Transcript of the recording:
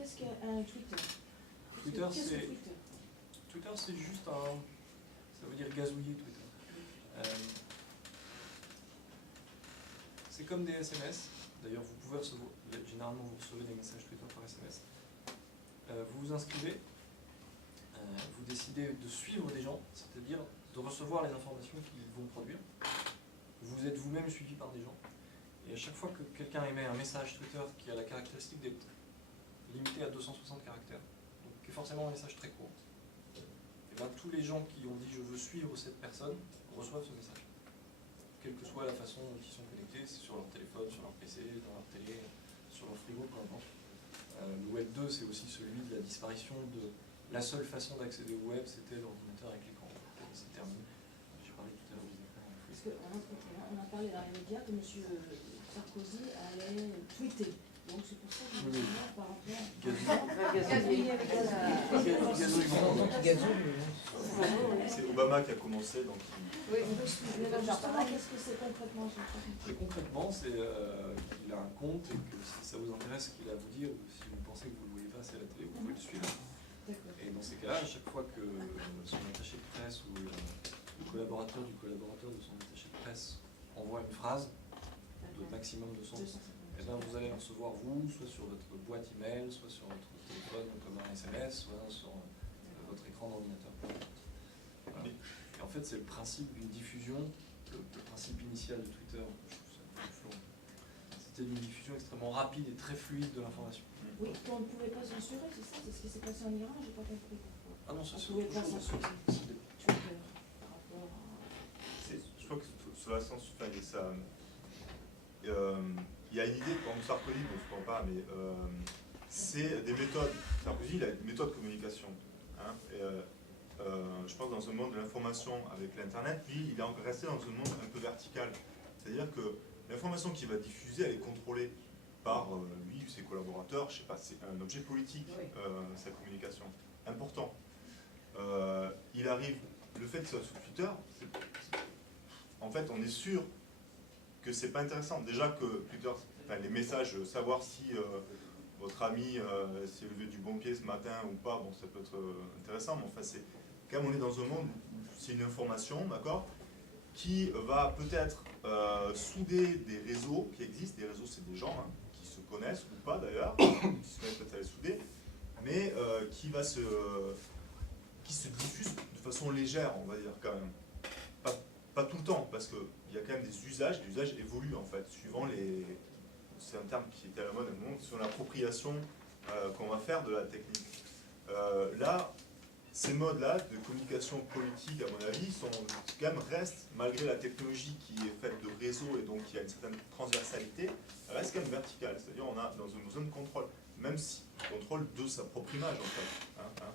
Qu'est-ce qu'un Twitter? Twitter, Qu'est-ce que c'est Twitter? Twitter, c'est juste un... Ça veut dire gazouiller Twitter. C'est comme des SMS. D'ailleurs, vous pouvez recevoir... Généralement, vous recevez des messages Twitter par SMS. Vous vous inscrivez. Vous décidez de suivre des gens, c'est-à-dire de recevoir les informations qu'ils vont produire. Vous êtes vous-même suivi par des gens. Et à chaque fois que quelqu'un émet un message Twitter qui a la caractéristique d'être limité à 260 caractères, donc qui est forcément un message très court, et bien tous les gens qui ont dit je veux suivre cette personne reçoivent ce message. Quelle que soit la façon dont ils sont connectés, c'est sur leur téléphone, sur leur PC, dans leur télé, sur leur frigo, peu importe. Le Web 2, c'est aussi celui de la disparition de... La seule façon d'accéder au web, c'était l'ordinateur avec l'écran. C'est terminé. J'ai parlé tout à l'heure des écrans. Parce qu'on a parlé dans les médias que M. Sarkozy allait tweeter. Donc c'est pour ça que je me demande par rapport à... C'est Obama qui a commencé, donc... Oui, justement, qu'est-ce que c'est concrètement? Très concrètement, c'est qu'il a un compte et que si ça vous intéresse ce qu'il a à vous dire, ou si vous pensez que vous ne le voyez pas assez à la télé, vous pouvez le suivre. Et dans ces cas-là, à chaque fois que son attaché de presse ou le collaborateur du collaborateur de son attaché de presse envoie une phrase de maximum de 100, et bien vous allez recevoir vous, soit sur votre boîte email, soit sur votre téléphone comme un SMS, soit sur votre écran d'ordinateur. Voilà. Et en fait, c'est le principe d'une diffusion, le principe initial de Twitter, je trouve ça un peu flou. C'était une diffusion extrêmement rapide et très fluide de l'information. Oui, qu'on ne pouvait pas censurer, c'est ça? C'est ce qui s'est passé en Iran, j'ai pas compris. Ah non, ça On c'est pouvait autre pas chose. censurer Twitter par rapport à... Je crois que sur la censure, il y a une idée, par exemple Sarkozy, je ne comprends pas, mais c'est des méthodes. Sarkozy, il a des méthodes de communication. Hein, je pense dans un monde de l'information avec l'Internet, lui, il est resté dans un monde un peu vertical. C'est-à-dire que l'information qu'il va diffuser, elle est contrôlée par lui, ses collaborateurs, je sais pas, c'est un objet politique, sa communication. Important. Il arrive, le fait que ce soit sur Twitter, en fait, on est sûr que c'est pas intéressant. Déjà que Twitter, les messages, savoir si votre ami s'est levé du bon pied ce matin ou pas, bon, ça peut être intéressant, mais enfin, c'est quand même, on est dans un monde où c'est une information, d'accord, qui va peut-être souder des réseaux qui existent. Des réseaux, c'est des gens qui se connaissent ou pas d'ailleurs, qui se connaissent peut-être à les souder, mais qui se diffuse de façon légère, on va dire quand même. Pas tout le temps, parce qu'il y a quand même des usages, les usages évoluent en fait, suivant les... C'est un terme qui était à la mode à un moment, sur l'appropriation qu'on va faire de la technique. Là, ces modes-là de communication politique, à mon avis, quand même restent, malgré la technologie qui est faite de réseaux et donc qui a une certaine transversalité, reste quand même verticale. C'est-à-dire on a dans une zone de contrôle, même si contrôle de sa propre image en fait.